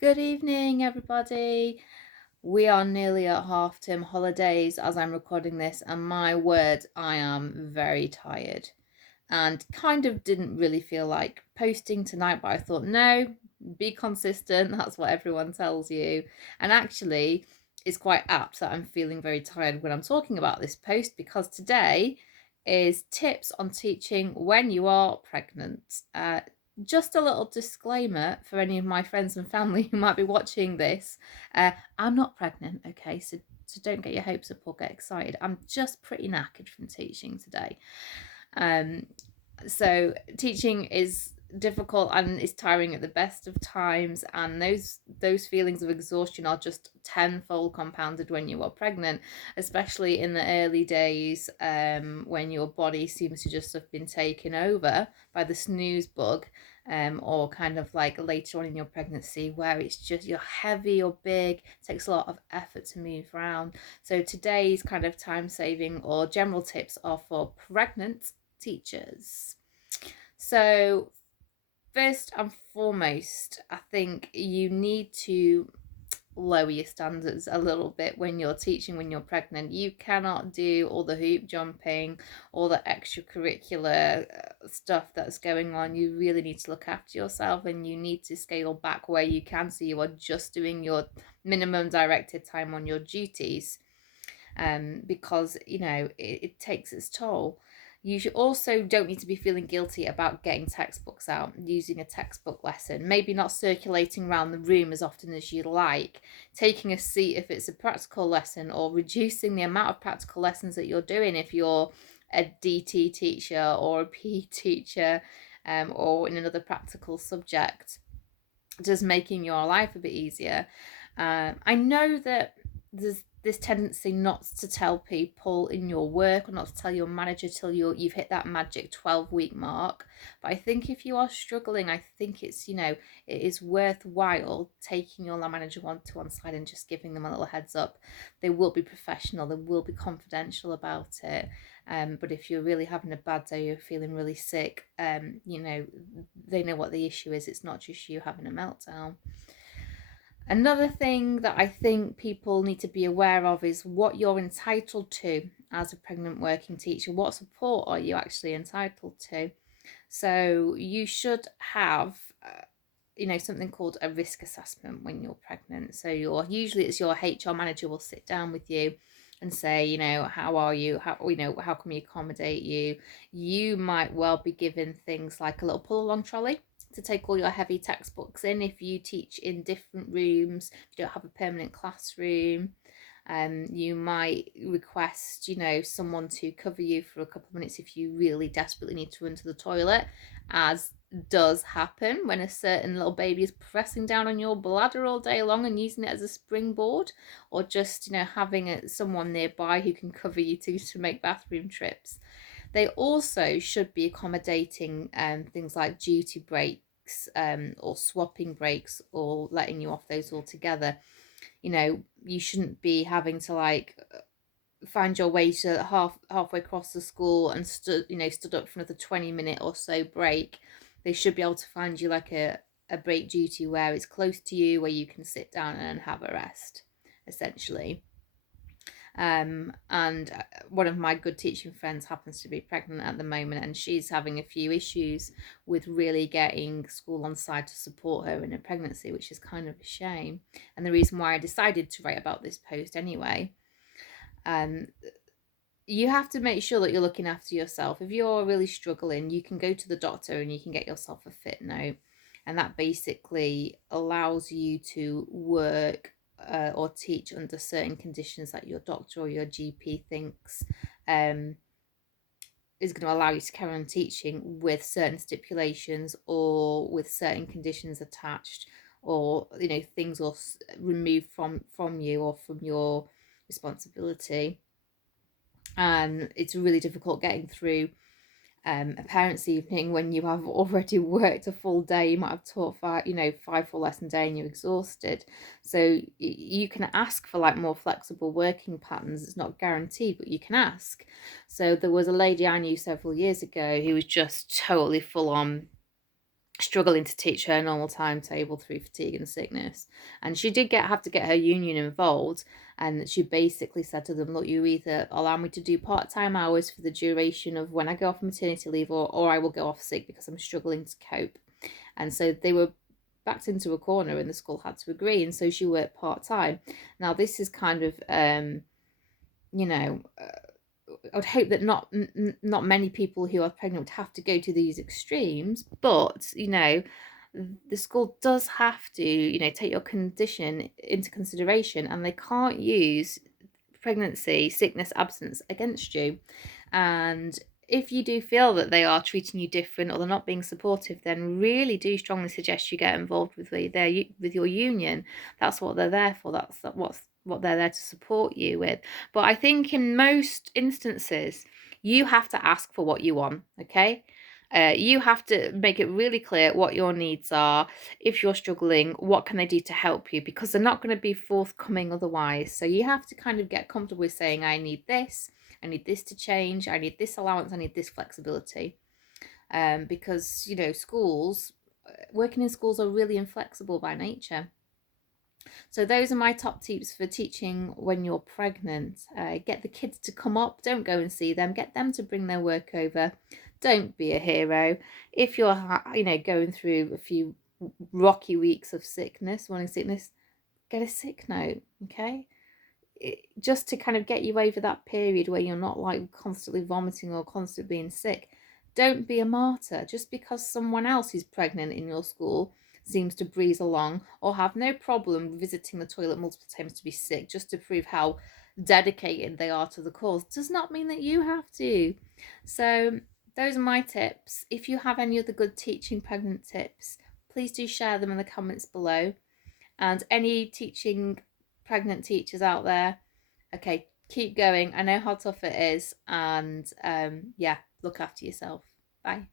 Good evening, everybody. We are nearly at half term holidays as I'm recording this, and my word, I am very tired and kind of didn't really feel like posting tonight, but I thought, no, be consistent. That's what everyone tells you. And actually, it's quite apt that I'm feeling very tired when I'm talking about this post because today is tips on teaching when you are pregnant. Just a little disclaimer for any of my friends and family who might be watching this. I'm not pregnant, okay? So don't get your hopes up or get excited. I'm just pretty knackered from teaching today. Um, so teaching is difficult and is tiring at the best of times, and those feelings of exhaustion are just tenfold compounded when you are pregnant, especially in the early days, when your body seems to just have been taken over by the snooze bug, or kind of like later on in your pregnancy where it's just you're heavy or big, it takes a lot of effort to move around. So today's kind of time saving or general tips are for pregnant teachers. So, first and foremost, I think you need to lower your standards a little bit when you're teaching when you're pregnant. You cannot do all the hoop jumping, all the extracurricular stuff that's going on. You really need to look after yourself and you need to scale back where you can so you are just doing your minimum directed time on your duties, because it takes its toll. You should also don't need to be feeling guilty about getting textbooks out, using a textbook lesson, maybe not circulating around the room as often as you'd like, taking a seat if it's a practical lesson, or reducing the amount of practical lessons that you're doing if you're a DT teacher or a PE teacher, or in another practical subject, just making your life a bit easier. I know that there's this tendency not to tell people in your work or not to tell your manager till you've hit that magic 12-week mark. But I think if you are struggling, I think it is worthwhile taking your line manager to one side and just giving them a little heads up. They will be professional, they will be confidential about it. But if you're really having a bad day, you're feeling really sick, they know what the issue is. It's not just you having a meltdown. Another thing that I think people need to be aware of is what you're entitled to as a pregnant working teacher. What support are you actually entitled to? So you should have, something called a risk assessment when you're pregnant. So usually it's your HR manager will sit down with you and say, how are you? How can we accommodate you? You might well be given things like a little pull along trolley to take all your heavy textbooks in if you teach in different rooms, if you don't have a permanent classroom. You might request, someone to cover you for a couple of minutes if you really desperately need to run to the toilet, as does happen when a certain little baby is pressing down on your bladder all day long and using it as a springboard, or just, having someone nearby who can cover you to make bathroom trips. They also should be accommodating things like duty breaks, or swapping breaks, or letting you off those altogether. You shouldn't be having to find your way to halfway across the school and stood up for another 20-minute or so break. They should be able to find you like a break duty where it's close to you, where you can sit down and have a rest, essentially. And one of my good teaching friends happens to be pregnant at the moment, and she's having a few issues with really getting school on side to support her in her pregnancy, which is kind of a shame. And the reason why I decided to write about this post anyway. You have to make sure that you're looking after yourself. If you're really struggling, you can go to the doctor and you can get yourself a fit note, and that basically allows you to work, or teach under certain conditions that your doctor or your GP thinks is going to allow you to carry on teaching, with certain stipulations or with certain conditions attached, or things are removed from you or from your responsibility. And it's really difficult getting through a parents' evening when you have already worked a full day. You might have taught five full lesson day and you're exhausted. So you can ask for more flexible working patterns. It's not guaranteed, but you can ask. So there was a lady I knew several years ago who was just totally full on struggling to teach her normal timetable through fatigue and sickness. And she did have to get her union involved, and she basically said to them, look, you either allow me to do part-time hours for the duration of when I go off maternity leave, or I will go off sick because I'm struggling to cope. And so they were backed into a corner and the school had to agree, and so she worked part-time. Now this is kind of you know I would hope that not many people who are pregnant would have to go to these extremes, but the school does have to take your condition into consideration, and they can't use pregnancy, sickness, absence against you. And if you do feel that they are treating you different or they're not being supportive, then really do strongly suggest you get involved with your union. That's what they're there for. That's what they're there to support you with. But I think in most instances, you have to ask for what you want, okay? You have to make it really clear what your needs are. If you're struggling, what can they do to help you? Because they're not going to be forthcoming otherwise. So you have to kind of get comfortable with saying, I need this to change, I need this allowance, I need this flexibility. Because, schools, working in schools are really inflexible by nature. So those are my top tips for teaching when you're pregnant. Get the kids to come up. Don't go and see them. Get them to bring their work over. Don't be a hero. If you're, going through a few rocky weeks of sickness, morning sickness, get a sick note, okay? Just to kind of get you over that period where you're not like constantly vomiting or constantly being sick. Don't be a martyr just because someone else who's pregnant in your school seems to breeze along or have no problem visiting the toilet multiple times to be sick just to prove how dedicated they are to the cause does not mean that you have to. So those are my tips. If you have any other good teaching pregnant tips, please do share them in the comments below. And any teaching pregnant teachers out there, okay, keep going. I know how tough it is, and yeah, look after yourself. Bye.